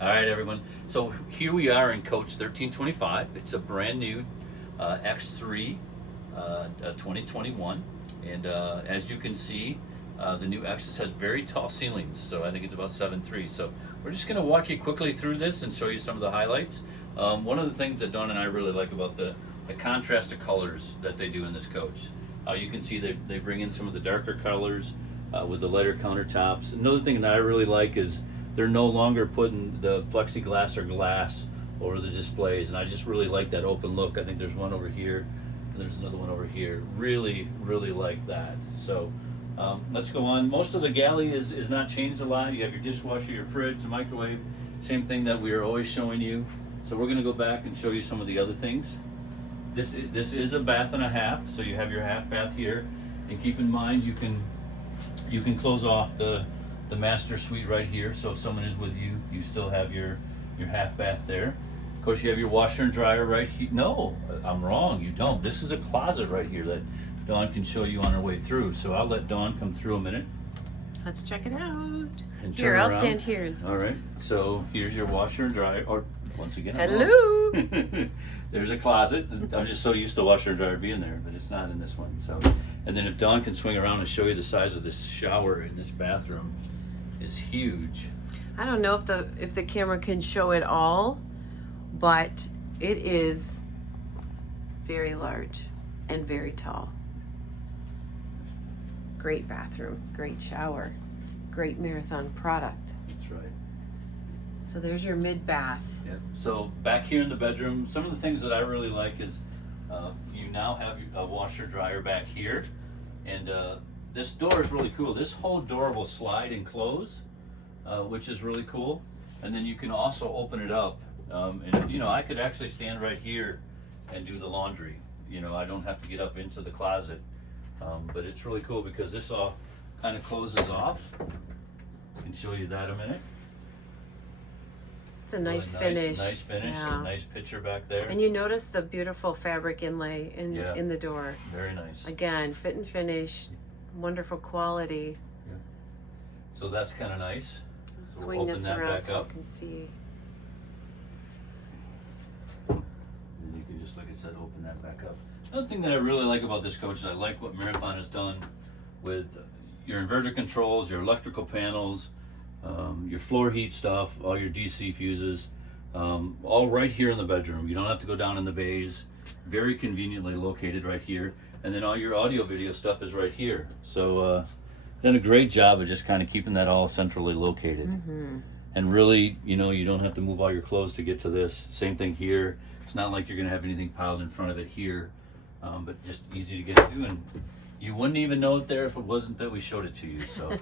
All right, everyone. So here we are in Coach 1325. It's a brand new X3 2021. And as you can see, the new X's has very tall ceilings. So I think it's about 7'3". So we're just going to walk you quickly through this and show you some of the highlights. One of the things that Dawn and I really like about the contrast of colors that they do in this coach. You can see they bring in some of the darker colors with the lighter countertops. Another thing that I really like is they're no longer putting the plexiglass or glass over the displays, and I just really like that open look. I think there's one over here, and there's another one over here. Really, really like that. So let's go on. Most of the galley is not changed a lot. You have your dishwasher, your fridge, the microwave, same thing that we are always showing you. So we're gonna go back and show you some of the other things. This is a bath and a half, so you have your half bath here, and keep in mind you can close off the master suite right here, so if someone is with you, you still have your half bath there. Of course, you have your washer and dryer right here. No, I'm wrong, you don't. This is a closet right here that Dawn can show you on her way through, so I'll let Dawn come through a minute. Let's check it out. And Here, I'll stand here. All right, so here's your washer and dryer, or once again, hello. There's a closet. I'm just so used to washer and dryer being there, but it's not in this one. So, and then if Dawn can swing around and show you the size of this shower in this bathroom, is huge. I don't know if the camera can show it all, but it is very large and very tall. Great bathroom, great shower, great Marathon product. That's right. So there's your mid bath. Yep. So back here in the bedroom, some of the things that I really like is you now have a washer dryer back here, and this door is really cool. This whole door will slide and close, which is really cool. And then you can also open it up, and you know, I could actually stand right here and do the laundry. You know, I don't have to get up into the closet, but it's really cool because this all kind of closes off. I can show you that in a minute. It's a nice Really finish. Nice finish. Yeah. Nice picture back there. And you notice the beautiful fabric inlay in the door. Very nice. Again, fit and finish, wonderful quality. Yeah. So that's kind of nice. So Swing we'll this open that around back so up. you can see. And you can just, like I said, open that back up. Another thing that I really like about this coach is I like what Marathon has done with your inverter controls, your electrical panels, your floor heat stuff, all your DC fuses, all right here in the bedroom. You don't have to go down in the bays. Very conveniently located right here. And then all your audio video stuff is right here. So done a great job of just kind of keeping that all centrally located. Mm-hmm. And really, you know, you don't have to move all your clothes to get to this. Same thing here. It's not like you're gonna have anything piled in front of it here, but just easy to get to. And you wouldn't even know it there if it wasn't that we showed it to you. So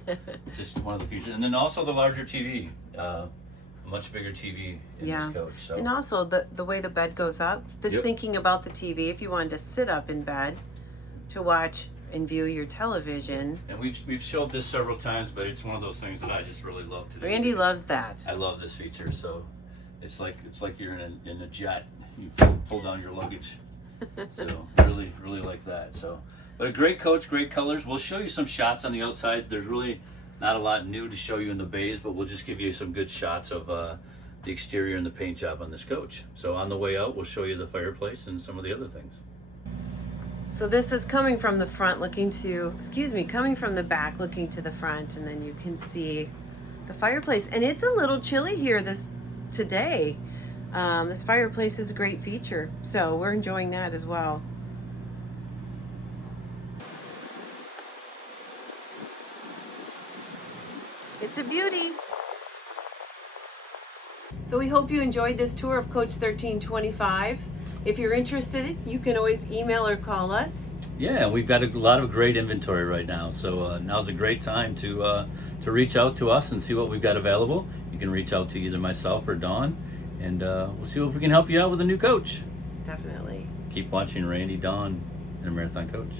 just one of the features. And then also the larger TV, a much bigger TV in this coach. So. And also the way the bed goes up, this thinking about the TV, if you wanted to sit up in bed to watch and view your television. And we've showed this several times, but it's one of those things that I just really love to do. Randy loves that. I love this feature. So it's like you're in a jet. You pull down your luggage. So really, really like that. So, but a great coach, great colors. We'll show you some shots on the outside. There's really not a lot new to show you in the bays, but we'll just give you some good shots of the exterior and the paint job on this coach. So on the way out, we'll show you the fireplace and some of the other things. So this is coming from the front coming from the back looking to the front, and then you can see the fireplace. And it's a little chilly here today. This fireplace is a great feature, so we're enjoying that as well. It's a beauty. So we hope you enjoyed this tour of Coach 1325. If you're interested, you can always email or call us. Yeah, we've got a lot of great inventory right now, so now's a great time to reach out to us and see what we've got available. You can reach out to either myself or Dawn, and we'll see if we can help you out with a new coach. Definitely. Keep watching Randy, Dawn, and Marathon Coach.